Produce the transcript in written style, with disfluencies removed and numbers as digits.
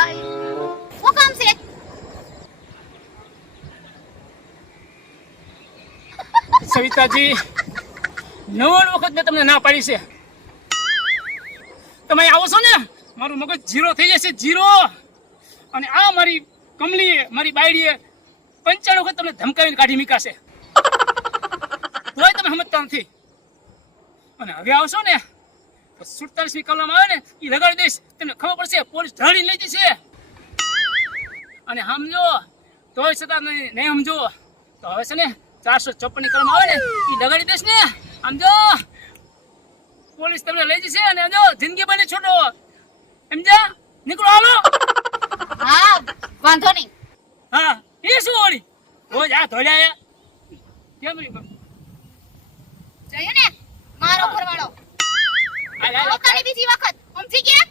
હાય શું કામ છે? સવિતાજી 9 વખત મેં તમને ના પાડી છે. તમે આવો છો ને મારું મગજ જીરો થઈ જશે, જીરો. અને આ મારી કમલી મારી બાયડીએ 95 વખત તમને ધમકાવીને કાઢી મૂક્યા છે, તોય તમે સમજતા નથી. અને હવે આવશો ને તો 47મી કલમ આવે ને એ લગાડી દઈશ, તમને ખબર પડશે, પોલીસ ઢાળીને લઈ જશે. અને સમજો તોય છતાં નહીં સમજો તો હવે છે ને 454ની કલમ આવે ને એ લગાડી દઈશ ને, સમજો પોલીસ તમને લઈ જશે. અને સમજો જિંદગી બની છોડો, સમજ્યા? નીકળો, હાલો. હા વાંધો નહીં. હા એ શું વળી રોજ આ ધોળ્યા કેમ જઈએ ને મારો ઘરવાળો હાલ, હાલ, આવતાની બીજી વખત સમજી ગયા?